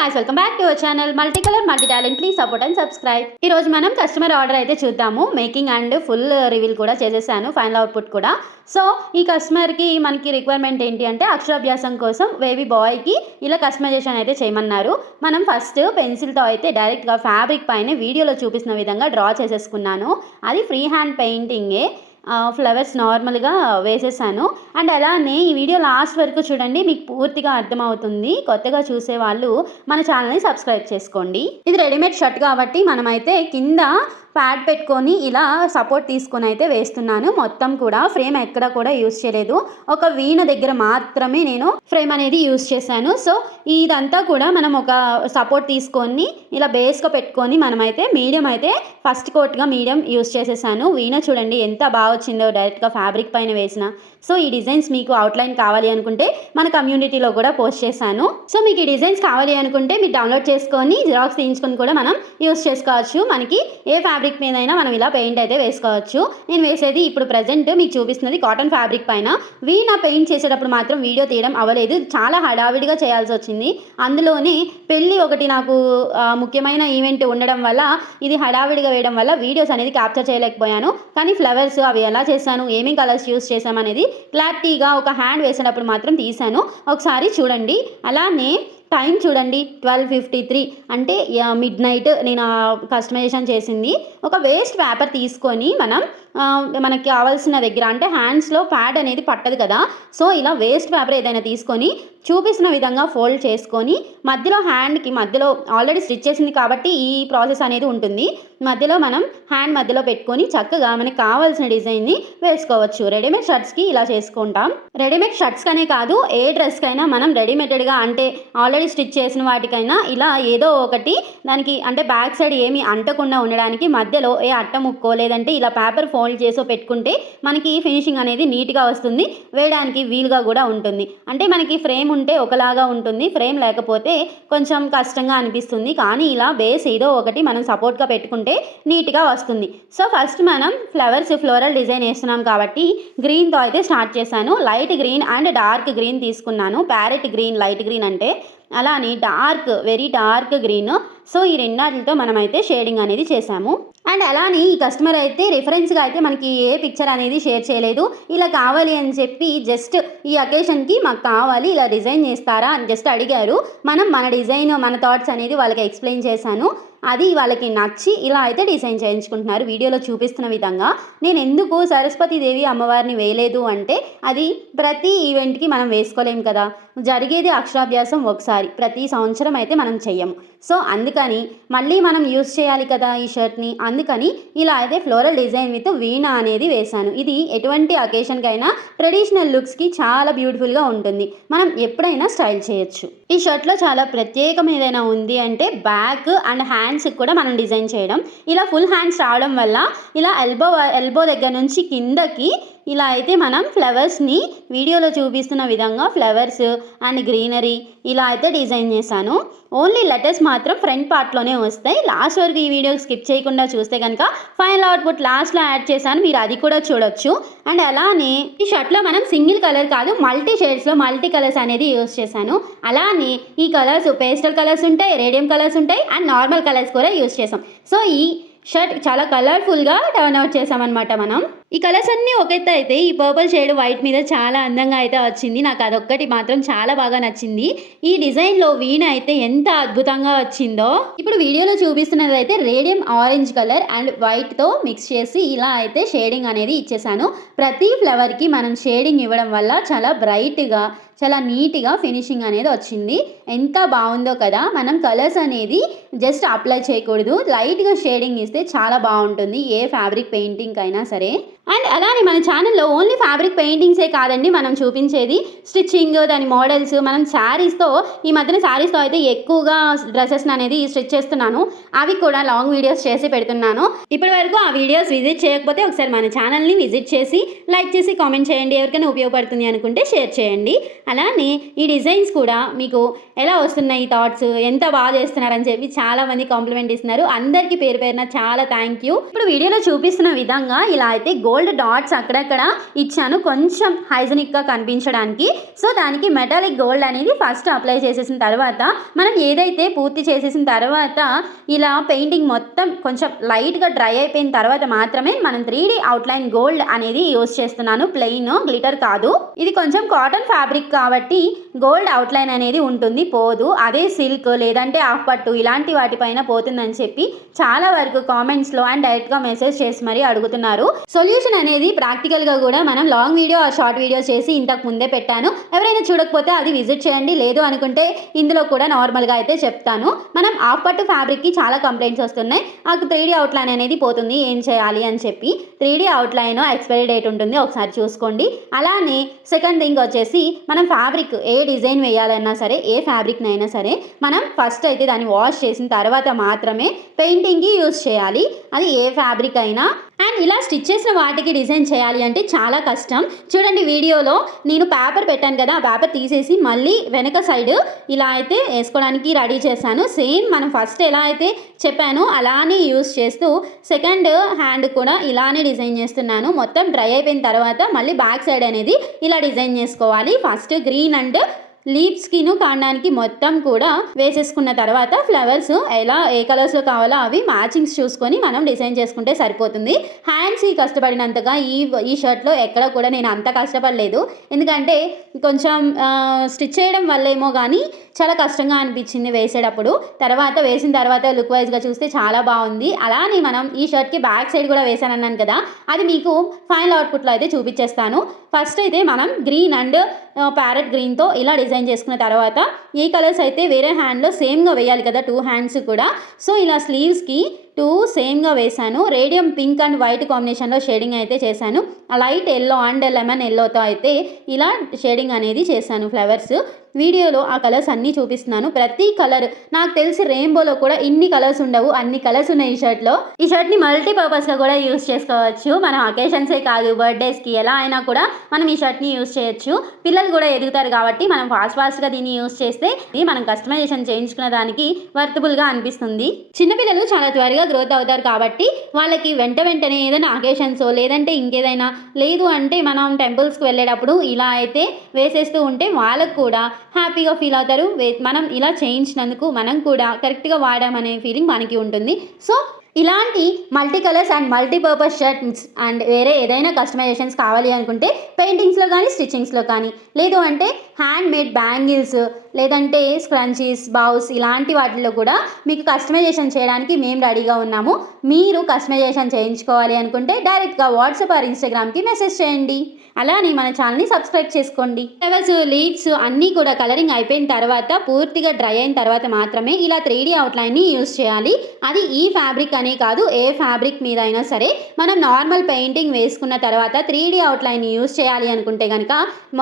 guys, welcome back to our channel Multicolor Multi-Talent. Please support and subscribe. ఈ రోజు మనం customer order అయితే చూద్దాము. మేకింగ్ అండ్ ఫుల్ రివీల్ కూడా చేసేసాను, ఫైనల్ అవుట్పుట్ కూడా. సో ఈ కస్టమర్కి మనకి రిక్వైర్మెంట్ ఏంటి అంటే అక్షరాభ్యాసం కోసం బేబీ బాయ్కి ఇలా కస్టమైజేషన్ అయితే చేయమన్నారు. మనం ఫస్ట్ పెన్సిల్తో అయితే డైరెక్ట్గా ఫ్యాబ్రిక్ పైన వీడియోలో చూపిస్తున్న విధంగా డ్రా చేసేసుకున్నాను. అది ఫ్రీ హ్యాండ్ పెయింటింగే. ఫ్లవర్స్ నార్మల్గా వేసేసాను. అండ్ అలానే ఈ వీడియో లాస్ట్ వరకు చూడండి, మీకు పూర్తిగా అర్థమవుతుంది. కొత్తగా చూసేవాళ్ళు మన ఛానల్ని సబ్స్క్రైబ్ చేసుకోండి. ఇది రెడీమేడ్ షర్ట్ కాబట్టి మనమైతే కింద ప్యాడ్ పెట్టుకొని ఇలా సపోర్ట్ తీసుకొని అయితే వేస్తున్నాను. మొత్తం కూడా ఫ్రేమ్ ఎక్కడ కూడా యూజ్ చేయలేదు, ఒక వీణ దగ్గర మాత్రమే నేను ఫ్రేమ్ అనేది యూజ్ చేశాను. సో ఇదంతా కూడా మనం ఒక సపోర్ట్ తీసుకొని ఇలా బేస్గా పెట్టుకొని మనమైతే మీడియం అయితే ఫస్ట్ కోట్గా మీడియం యూజ్ చేసేసాను. వీణ చూడండి ఎంత బాగా వచ్చిందో డైరెక్ట్గా ఫ్యాబ్రిక్ పైన వేసిన. సో ఈ డిజైన్స్ మీకు అవుట్లైన్ కావాలి అనుకుంటే మన కమ్యూనిటీలో కూడా పోస్ట్ చేశాను. సో మీకు ఈ డిజైన్స్ కావాలి అనుకుంటే మీరు డౌన్లోడ్ చేసుకొని జిరాక్స్ తీయించుకొని కూడా మనం యూజ్ చేసుకోవచ్చు. మనకి ఏ ఫ్యాబ్రిక్ మీదైనా మనం ఇలా పెయింట్ అయితే వేసుకోవచ్చు. నేను వేసేది ఇప్పుడు ప్రజెంట్ మీకు చూపిస్తున్నది కాటన్ ఫ్యాబ్రిక్ పైన. వీణ పెయింట్ చేసేటప్పుడు మాత్రం వీడియో తీయడం అవ్వలేదు, చాలా హడావిడిగా చేయాల్సి వచ్చింది. అందులోనే పెళ్ళి ఒకటి నాకు ముఖ్యమైన ఈవెంట్ ఉండడం వల్ల ఇది హడావిడిగా వేయడం వల్ల వీడియోస్ అనేది క్యాప్చర్ చేయలేకపోయాను. కానీ ఫ్లవర్స్ అవి ఎలా చేశాను, ఏమేమి కలర్స్ యూస్ చేశామనేది క్లారిటీగా ఒక హ్యాండ్ వేసేటప్పుడు మాత్రం తీశాను. ఒకసారి చూడండి. అలానే టైం చూడండి 12:53, అంటే మిడ్ నైట్ నేను కస్టమైజేషన్ చేసింది. ఒక వేస్ట్ పేపర్ తీసుకొని మనకి కావాల్సిన దగ్గర, అంటే హ్యాండ్స్లో ప్యాడ్ అనేది పట్టదు కదా, సో ఇలా వేస్ట్ పేపర్ ఏదైనా తీసుకొని చూపిస్తున్న విధంగా ఫోల్డ్ చేసుకొని మధ్యలో హ్యాండ్కి మధ్యలో ఆల్రెడీ స్టిచ్ చేసింది కాబట్టి ఈ ప్రాసెస్ అనేది ఉంటుంది. మధ్యలో మనం హ్యాండ్ మధ్యలో పెట్టుకొని చక్కగా మనకి కావాల్సిన డిజైన్ని వేసుకోవచ్చు. రెడీమేడ్ షర్ట్స్కి ఇలా చేసుకుంటాం. రెడీమేడ్ షర్ట్స్కనే కాదు, ఏ డ్రెస్కైనా మనం రెడీమేడెడ్గా అంటే ఆల్రెడీ స్టిచ్ చేసిన వాటికైనా ఇలా ఏదో ఒకటి దానికి, అంటే బ్యాక్ సైడ్ ఏమి అంటకుండా ఉండడానికి మధ్యలో ఏ అట్ట ముక్కో లేదంటే ఇలా పేపర్ ఫోల్డ్ చేసో పెట్టుకుంటే మనకి ఫినిషింగ్ అనేది నీట్గా వస్తుంది, వేయడానికి వీలుగా కూడా ఉంటుంది. అంటే మనకి ఫ్రేమ్ ఉంటే ఒకలాగా ఉంటుంది, ఫ్రేమ్ లేకపోతే కొంచెం కష్టంగా అనిపిస్తుంది. కానీ ఇలా బేస్ ఏదో ఒకటి మనం సపోర్ట్గా పెట్టుకుంటే నీట్గా వస్తుంది. సో ఫస్ట్ మనం ఫ్లోరల్ డిజైన్ వేస్తున్నాం కాబట్టి గ్రీన్తో అయితే స్టార్ట్ చేశాను. Light green and dark green తీసుకున్నాను. ప్యారెట్ గ్రీన్, లైట్ గ్రీన్ అంటే, అలానే dark, very dark green. So ఈ రెండాటితో మనమైతే షేడింగ్ అనేది చేసాము. అండ్ అలానే ఈ కస్టమర్ అయితే రిఫరెన్స్గా అయితే మనకి ఏ పిక్చర్ అనేది షేర్ చేయలేదు. ఇలా కావాలి అని చెప్పి జస్ట్ ఈ అకేషన్కి మాకు కావాలి ఇలా డిజైన్ చేస్తారా అని జస్ట్ అడిగారు. మన డిజైన్, మన థాట్స్ అనేది వాళ్ళకి ఎక్స్ప్లెయిన్ చేశాను. అది వాళ్ళకి నచ్చి ఇలా అయితే డిజైన్ చేయించుకుంటున్నారు వీడియోలో చూపిస్తున్న విధంగా. నేను ఎందుకు సరస్వతీదేవి అమ్మవారిని వేయలేదు అంటే, అది ప్రతి ఈవెంట్కి మనం వేసుకోలేము కదా, జరిగేది అక్షరాభ్యాసం ఒకసారి, ప్రతి సంవత్సరం అయితే మనం చెయ్యము. సో అందుకని మళ్ళీ మనం యూస్ చేయాలి కదా ఈ షర్ట్ని, అందుకని ఇలా అయితే ఫ్లోరల్ డిజైన్ విత్ వీణ అనేది వేశాను. ఇది ఎటువంటి అకేషన్కైనా ట్రెడిషనల్ లుక్స్కి చాలా బ్యూటిఫుల్గా ఉంటుంది, మనం ఎప్పుడైనా స్టైల్ చేయొచ్చు. ఈ షర్ట్లో చాలా ప్రత్యేకం ఏదైనా ఉంది అంటే బ్యాక్ అండ్ హ్యాండ్స్కి కూడా మనం డిజైన్ చేయడం. ఇలా ఫుల్ హ్యాండ్స్ రావడం వల్ల ఇలా ఎల్బో దగ్గర నుంచి కిందకి ఇలా అయితే మనం ఫ్లవర్స్ని వీడియోలో చూపిస్తున్న విధంగా ఫ్లవర్స్ అండ్ గ్రీనరీ ఇలా అయితే డిజైన్ చేశాను. ఓన్లీ లెటర్స్ మాత్రం ఫ్రంట్ పార్ట్లోనే వస్తాయి. లాస్ట్ వరకు ఈ వీడియో స్కిప్ చేయకుండా చూస్తే కనుక ఫైనల్ అవుట్పుట్ లాస్ట్లో యాడ్ చేశాను, మీరు అది కూడా చూడొచ్చు. అండ్ అలానే ఈ షర్ట్లో మనం సింగిల్ కలర్ కాదు, మల్టీ షేడ్స్లో మల్టీ కలర్స్ అనేది యూజ్ చేశాను. అలానే ఈ కలర్స్ పేస్టల్ కలర్స్ ఉంటాయి, రేడియం కలర్స్ ఉంటాయి అండ్ నార్మల్ కలర్స్ కూడా యూజ్ చేసాం. సో ఈ షర్ట్ చాలా కలర్ఫుల్గా టర్న్ అవుట్ చేసామన్నమాట మనం. ఈ కలర్స్ అన్నీ ఒక ఎత్తు అయితే ఈ పర్పుల్ షేడ్ వైట్ మీద చాలా అందంగా అయితే వచ్చింది. నాకు అదొక్కటి మాత్రం చాలా బాగా నచ్చింది. ఈ డిజైన్లో వీణ అయితే ఎంత అద్భుతంగా వచ్చిందో. ఇప్పుడు వీడియోలో చూపిస్తున్నది అయితే రేడియం ఆరెంజ్ కలర్ అండ్ వైట్తో మిక్స్ చేసి ఇలా అయితే షేడింగ్ అనేది ఇచ్చేసాను. ప్రతి ఫ్లవర్కి మనం షేడింగ్ ఇవ్వడం వల్ల చాలా బ్రైట్గా, చాలా నీట్గా ఫినిషింగ్ అనేది వచ్చింది. ఎంత బాగుందో కదా. మనం కలర్స్ అనేది జస్ట్ అప్లై చేయకూడదు, లైట్గా షేడింగ్ ఇస్తే చాలా బాగుంటుంది ఏ ఫ్యాబ్రిక్ పెయింటింగ్ అయినా సరే. అండ్ అలానే మన ఛానల్లో ఓన్లీ ఫ్యాబ్రిక్ పెయింటింగ్సే కాదండి మనం చూపించేది, స్టిచ్చింగ్, దాని మోడల్స్, మనం శారీస్తో ఈ మధ్యన శారీస్తో అయితే ఎక్కువగా డ్రెస్సెస్ అనేది స్టిచ్ చేస్తున్నాను, అవి కూడా లాంగ్ వీడియోస్ చేసి పెడుతున్నాను. ఇప్పటి వరకు ఆ వీడియోస్ విజిట్ చేయకపోతే ఒకసారి మన ఛానల్ని విజిట్ చేసి లైక్ చేసి కామెంట్ చేయండి, ఎవరికైనా ఉపయోగపడుతుంది అనుకుంటే షేర్ చేయండి. అలానే ఈ డిజైన్స్ కూడా మీకు ఎలా వస్తున్నాయి, థాట్స్ ఎంత బాగా చేస్తున్నారని చెప్పి చాలామంది కాంప్లిమెంట్ ఇస్తున్నారు. అందరికీ పేరు పేరున చాలా థ్యాంక్ యూ. ఇప్పుడు వీడియోలో చూపిస్తున్న విధంగా ఇలా అయితే గోల్డ్ గోల్డ్ డాట్స్ అక్కడక్కడ ఇచ్చాను కొంచెం హైజెనిక్గా కనిపించడానికి. సో దానికి మెటాలిక్ గోల్డ్ అనేది ఫస్ట్ అప్లై చేసేసిన తర్వాత మనం ఏదైతే పూర్తి చేసేసిన తర్వాత ఇలా పెయింటింగ్ మొత్తం కొంచెం లైట్గా డ్రై అయిపోయిన తర్వాత మాత్రమే మనం 3D అవుట్లైన్ గోల్డ్ అనేది యూజ్ చేస్తున్నాను. ప్లెయిన్ గ్లిటర్ కాదు. ఇది కొంచెం కాటన్ ఫ్యాబ్రిక్ కాబట్టి గోల్డ్ అవుట్లైన్ అనేది ఉంటుంది, పోదు. అదే సిల్క్ లేదంటే హాఫ్ పట్టు ఇలాంటి వాటిపైన పోతుందని చెప్పి చాలా వరకు కామెంట్స్లో అండ్ డైరెక్ట్గా మెసేజ్ చేసి మరీ అడుగుతున్నారు. సొల్యూషన్ అనేది ప్రాక్టికల్గా కూడా మనం లాంగ్ వీడియో ఆ షార్ట్ వీడియో చేసి ఇంతకు ముందే పెట్టాను. ఎవరైనా చూడకపోతే అది విజిట్ చేయండి. లేదు అనుకుంటే ఇందులో కూడా నార్మల్గా అయితే చెప్తాను. మనం హాఫ్ పట్టు ఫ్యాబ్రిక్కి చాలా కంప్లైంట్స్ వస్తున్నాయి, నాకు 3D అవుట్లైన్ అనేది పోతుంది, ఏం చేయాలి అని చెప్పి. 3D అవుట్లైన్ ఎక్స్పైరీ డేట్ ఉంటుంది, ఒకసారి చూసుకోండి. అలానే సెకండ్ థింగ్ వచ్చేసి మనం ఫ్యాబ్రిక్ ఏ డిజైన్ వేయాలన్నా సరే, ఏ ఫ్యాబ్రిక్నైనా సరే మనం ఫస్ట్ అయితే దాన్ని వాష్ చేసిన తర్వాత మాత్రమే పెయింటింగ్కి యూజ్ చేయాలి, అది ఏ ఫ్యాబ్రిక్ అయినా. అండ్ ఇలా స్టిచ్ చేసిన వాటికి డిజైన్ చేయాలి అంటే చాలా కష్టం. చూడండి వీడియోలో నేను పేపర్ పెట్టాను కదా, ఆ పేపర్ తీసేసి మళ్ళీ వెనక సైడ్ ఇలా అయితే వేసుకోవడానికి రెడీ చేశాను. సేమ్ మనం ఫస్ట్ ఎలా అయితే చెప్పానో అలానే యూస్ చేస్తూ సెకండ్ హ్యాండ్ కూడా ఇలానే డిజైన్ చేస్తున్నాను. మొత్తం డ్రై అయిపోయిన తర్వాత మళ్ళీ బ్యాక్ సైడ్ అనేది ఇలా డిజైన్ చేసుకోవాలి. ఫస్ట్ గ్రీన్ అండ్ లీవ్స్కిను కాండానికి మొత్తం కూడా వేసేసుకున్న తర్వాత ఫ్లవర్స్ ఎలా ఏ కలర్స్లో కావాలో అవి మ్యాచింగ్స్ చూసుకొని మనం డిజైన్ చేసుకుంటే సరిపోతుంది. హ్యాండ్స్కి కష్టపడినంతగా ఈ షర్ట్లో ఎక్కడ కూడా నేను అంత కష్టపడలేదు, ఎందుకంటే కొంచెం స్టిచ్ చేయడం వల్లేమో కానీ చాలా కష్టంగా అనిపించింది వేసేటప్పుడు. తర్వాత వేసిన తర్వాత లుక్ వైజ్గా చూస్తే చాలా బాగుంది. అలానే మనం ఈ షర్ట్కి బ్యాక్ సైడ్ కూడా వేసానన్నాను కదా, అది మీకు ఫైనల్ అవుట్పుట్లో అయితే చూపించేస్తాను. ఫస్ట్ అయితే మనం గ్రీన్ అండ్ ప్యారెట్ గ్రీన్తో ఇలా డిజైన్ చేసుకున్న తర్వాత ఈ కలర్స్ అయితే వేరే హ్యాండ్లో సేమ్గా వేయాలి కదా, 2 హ్యాండ్స్ కూడా. సో ఇలా స్లీవ్స్కి 2 సేమ్గా వేశాను. రేడియం పింక్ అండ్ వైట్ కాంబినేషన్లో షేడింగ్ అయితే చేశాను. లైట్ ఎల్లో అండ్ లెమన్ ఎల్లోతో అయితే ఇలా షేడింగ్ అనేది చేశాను ఫ్లవర్స్. వీడియోలో ఆ కలర్స్ అన్నీ చూపిస్తున్నాను. ప్రతి కలర్ నాకు తెలిసి రెయిన్బోలో కూడా ఇన్ని కలర్స్ ఉండవు, అన్ని కలర్స్ ఉన్నాయి ఈ షర్ట్లో. ఈ షర్ట్ని మల్టీపర్పస్గా కూడా యూజ్ చేసుకోవచ్చు. మనం అకేషన్సే కాదు, బర్త్డేస్కి ఎలా అయినా కూడా మనం ఈ షర్ట్ని యూజ్ చేయొచ్చు. పిల్లలు కూడా ఎదుగుతారు కాబట్టి మనం ఫాస్ట్గా దీన్ని యూజ్ చేస్తే మనం కస్టమైజేషన్ చేయించుకున్న దానికి వర్తబుల్గా అనిపిస్తుంది. చిన్నపిల్లలు చాలా త్వరగా గ్రోత్ అవుతారు కాబట్టి వాళ్ళకి వెంటనే ఏదైనా అకేషన్స్ లేదంటే ఇంకేదైనా లేదు అంటే మనం టెంపుల్స్కి వెళ్ళేటప్పుడు ఇలా అయితే వేసేస్తూ ఉంటే వాళ్ళకు కూడా హ్యాపీగా ఫీల్ అవుతారు. మనం ఇలా చేయించినందుకు మనం కూడా కరెక్ట్గా వాడామనే ఫీలింగ్ మనకి ఉంటుంది. సో ఇలాంటి multi colours and multipurpose shirts and వేరే ఏదైనా కస్టమైజేషన్స్ కావాలి అనుకుంటే పెయింటింగ్స్లో కానీ స్టిచ్చింగ్స్లో కానీ, లేదు అంటే హ్యాండ్ మేడ్ బ్యాంగిల్స్ లేదంటే స్క్రంచీస్ బౌస్ ఇలాంటి వాటిల్లో కూడా మీకు కస్టమైజేషన్ చేయడానికి మేము రెడీగా ఉన్నాము. మీరు కస్టమైజేషన్ చేయించుకోవాలి అనుకుంటే డైరెక్ట్గా వాట్సాప్ ఆర్ ఇన్స్టాగ్రామ్కి మెసేజ్ చేయండి. అలానే మన ఛానల్ని సబ్స్క్రైబ్ చేసుకోండి. ఫ్లవర్స్ లీవ్స్ అన్నీ కూడా కలరింగ్ అయిపోయిన తర్వాత పూర్తిగా డ్రై అయిన తర్వాత మాత్రమే ఇలా 3D అవుట్లైన్ని యూజ్ చేయాలి. అది ఈ ఫ్యాబ్రిక్ అనే కాదు, ఏ ఫ్యాబ్రిక్ మీద అయినా సరే మనం నార్మల్ పెయింటింగ్ వేసుకున్న తర్వాత 3D అవుట్లైన్ని యూజ్ చేయాలి అనుకుంటే కనుక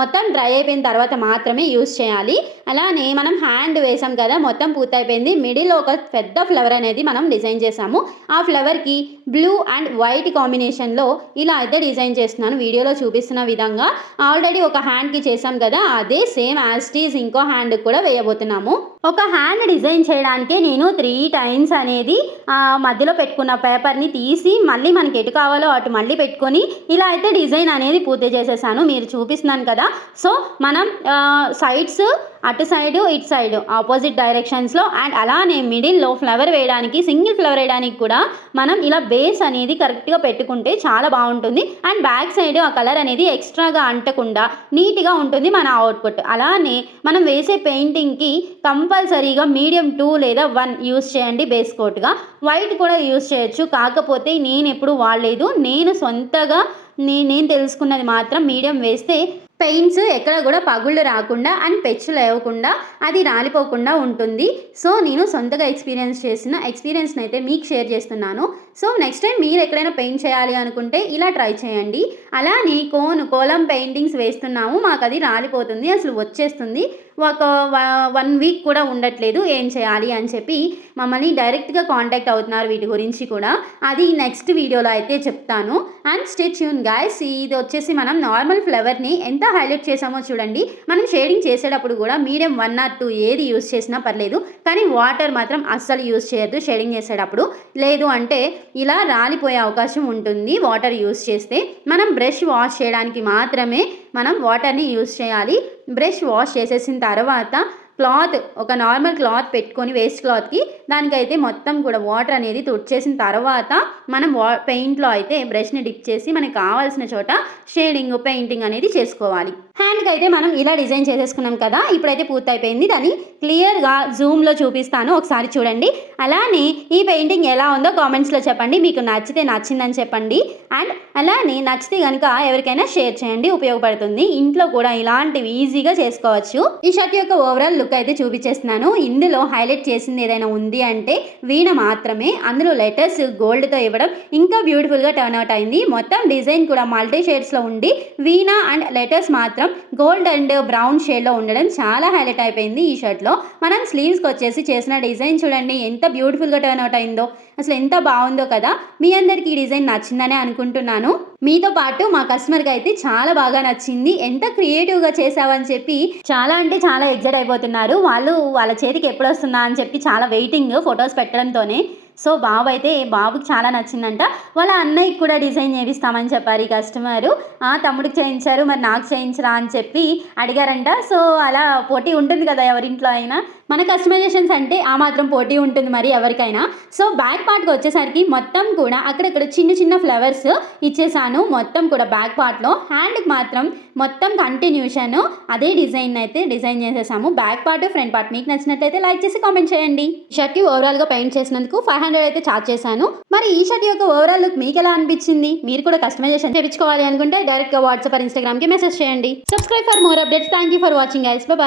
మొత్తం డ్రై అయిపోయిన తర్వాత మాత్రమే యూజ్ చేయాలి. అలానే మనం హ్యాండ్ వేసాం కదా, మొత్తం పూర్తయిపోయింది. మిడిల్లో ఒక పెద్ద ఫ్లవర్ అనేది మనం డిజైన్ చేసాము. ఆ ఫ్లవర్కి బ్లూ అండ్ వైట్ కాంబినేషన్లో ఇలా అయితే డిజైన్ చేస్తున్నాను. వీడియోలో చూపిస్తున్న విధంగా ఆల్రెడీ ఒక హ్యాండ్కి చేసాం కదా, అదే సేమ్ యాస్టీస్ ఇంకో హ్యాండ్ కూడా వేయబోతున్నాము. ఒక హ్యాండ్ డిజైన్ చేయడానికి నేను 3 టైమ్స్ అనేది మధ్యలో పెట్టుకున్న పేపర్ని తీసి మళ్ళీ మనకి ఎటు కావాలో అటు మళ్ళీ పెట్టుకొని ఇలా అయితే డిజైన్ అనేది పూర్తి చేసేసాను. మీరు చూపిస్తున్నాను కదా. సో మనం సైడ్స్ అటు సైడు ఇటు సైడ్ ఆపోజిట్ డైరెక్షన్స్లో అండ్ అలానే మిడిల్లో ఫ్లవర్ వేయడానికి సింగిల్ ఫ్లవర్ వేయడానికి కూడా మనం ఇలా బేస్ అనేది కరెక్ట్గా పెట్టుకుంటే చాలా బాగుంటుంది. అండ్ బ్యాక్ సైడ్ ఆ కలర్ అనేది ఎక్స్ట్రాగా అంటకుండా నీట్గా ఉంటుంది మన అవుట్పుట్. అలానే మనం వేసే పెయింటింగ్కి కంపల్సరీగా మీడియం 2 లేదా 1 యూస్ చేయండి బేస్ కోట్గా. వైట్ కూడా యూస్ చేయొచ్చు, కాకపోతే నేను ఎప్పుడు వాడలేదు. నేను సొంతగా నేను తెలుసుకున్నది మాత్రం మీడియం వేస్తే పెయింట్స్ ఎక్కడ కూడా పగుళ్ళు రాకుండా అండ్ పెచ్చులు లేవకుండా అది రాలిపోకుండా ఉంటుంది. సో నేను సొంతగా ఎక్స్పీరియన్స్ చేసిన ఎక్స్పీరియన్స్ని అయితే మీకు షేర్ చేస్తున్నాను. సో నెక్స్ట్ టైం మీరు ఎక్కడైనా పెయింట్ చేయాలి అనుకుంటే ఇలా ట్రై చేయండి. అలానే కోలం పెయింటింగ్స్ వేస్తున్నాము, మాకు అది రాలిపోతుంది, అసలు వచ్చేస్తుంది. ఒక 1 వీక్ కూడా ఉండట్లేదు, ఏం చేయాలి అని చెప్పి మమ్మల్ని డైరెక్ట్గా కాంటాక్ట్ అవుతున్నారు వీటి గురించి కూడా. అది నెక్స్ట్ వీడియోలో అయితే చెప్తాను. And stay tune guys. ఇది వచ్చేసి మనం నార్మల్ ఫ్లవర్ని ఎంత హైలైట్ చేసామో చూడండి. మనం షేడింగ్ చేసేటప్పుడు కూడా మీడియం 1 or 2 ఏది యూస్ చేసినా పర్లేదు, కానీ వాటర్ మాత్రం అస్సలు యూస్ చేయొద్దు షేడింగ్ చేసేటప్పుడు. లేదు అంటే ఇలా రాలిపోయే అవకాశం ఉంటుంది వాటర్ యూస్ చేస్తే. మనం బ్రష్ వాష్ చేయడానికి మాత్రమే మనం వాటర్ని యూస్ చేయాలి. బ్రష్ వాష్ చేసేసిన తర్వాత క్లాత్, ఒక నార్మల్ క్లాత్ పెట్టుకొని వేస్ట్ క్లాత్కి దానికైతే మొత్తం కూడా వాటర్ అనేది తుడిచేసిన తర్వాత మనం పెయింట్లో అయితే బ్రష్ని డిప్ చేసి మనకు కావాల్సిన చోట షేడింగ్ పెయింటింగ్ అనేది చేసుకోవాలి. హ్యాండ్కి అయితే మనం ఇలా డిజైన్ చేసేసుకున్నాం కదా, ఇప్పుడైతే పూర్తి అయిపోయింది. దాన్ని క్లియర్గా జూమ్లో చూపిస్తాను, ఒకసారి చూడండి. అలానే ఈ పెయింటింగ్ ఎలా ఉందో కామెంట్స్లో చెప్పండి. మీకు నచ్చితే నచ్చిందని చెప్పండి. అండ్ అలానే నచ్చితే కనుక ఎవరికైనా షేర్ చేయండి, ఉపయోగపడుతుంది. ఇంట్లో కూడా ఇలాంటివి ఈజీగా చేసుకోవచ్చు. ఈ షర్ట్ యొక్క ఓవరాల్ లుక్ అయితే చూపించేస్తున్నాను. ఇందులో హైలైట్ చేసింది ఏదైనా ఉంది అంటే వీణ మాత్రమే. అందులో లెటర్స్ గోల్డ్తో ఇవ్వడం ఇంకా బ్యూటిఫుల్గా టర్న్ అవుట్ అయింది. మొత్తం డిజైన్ కూడా మల్టీ షేడ్స్లో ఉండి వీణ అండ్ లెటర్స్ మాత్రం గోల్డ్ అండ్ బ్రౌన్ షేడ్లో ఉండడం చాలా హైలైట్ అయిపోయింది ఈ షర్ట్లో. మనం స్లీవ్స్కి వచ్చేసి చేసిన డిజైన్ చూడండి ఎంత బ్యూటిఫుల్గా టర్న్ అవుట్ అయిందో, అసలు ఎంత బాగుందో కదా. మీ అందరికీ ఈ డిజైన్ నచ్చిందనే అనుకుంటున్నాను. మీతో పాటు మా కస్టమర్కి అయితే చాలా బాగా నచ్చింది. ఎంత క్రియేటివ్గా చేసావని చెప్పి చాలా అంటే చాలా ఎగ్జైట్ అయిపోతున్నారు. వాళ్ళ చేతికి ఎప్పుడు వస్తుందా అని చెప్పి చాలా వెయిటింగ్ ఫొటోస్ పెట్టడంతోనే. సో బాబుకి చాలా నచ్చిందంట. వాళ్ళ అన్నయ్యకి కూడా డిజైన్ చేయిస్తామని చెప్పారు ఈ కస్టమరు. తమ్ముడికి చేయించారు, మరి నాకు చేయించరా అని చెప్పి అడిగారంట. సో అలా పోటీ ఉంటుంది కదా ఎవరింట్లో అయినా. మన కస్టమైజేషన్స్ అంటే ఆ మాత్రం పోటీ ఉంటుంది మరి ఎవరికైనా. సో బ్యాక్ పార్ట్కి వచ్చేసరికి మొత్తం కూడా అక్కడక్కడ చిన్న చిన్న ఫ్లవర్స్ ఇచ్చేసాను మొత్తం కూడా బ్యాక్ పార్ట్లో. హ్యాండ్కి మాత్రం మొత్తం కంటిన్యూషన్ అదే డిజైన్ అయితే డిజైన్ చేసేసాము. బ్యాక్ పార్ట్ ఫ్రంట్ పార్ట్ మీకు నచ్చినట్లయితే లైక్ చేసి కామెంట్ చేయండి. షర్ట్కి ఓవరాల్గా పెయింట్ చేసినందుకు 500 అయితే ఛార్జ్ చేశాను. మరి ఈ షర్ట్ యొక్క ఓవరాల్ లుక్ మీకు ఎలా అనిపించింది? మీరు కూడా కస్టమైజేషన్ చేయించుకోవాలి అనుకుంటే డైరెక్ట్గా వాట్సాప్ ఆర్ ఇన్స్టాగ్రామ్కి మెసేజ్ చేయండి. Subscribe for more updates. Thank you for watching guys. By.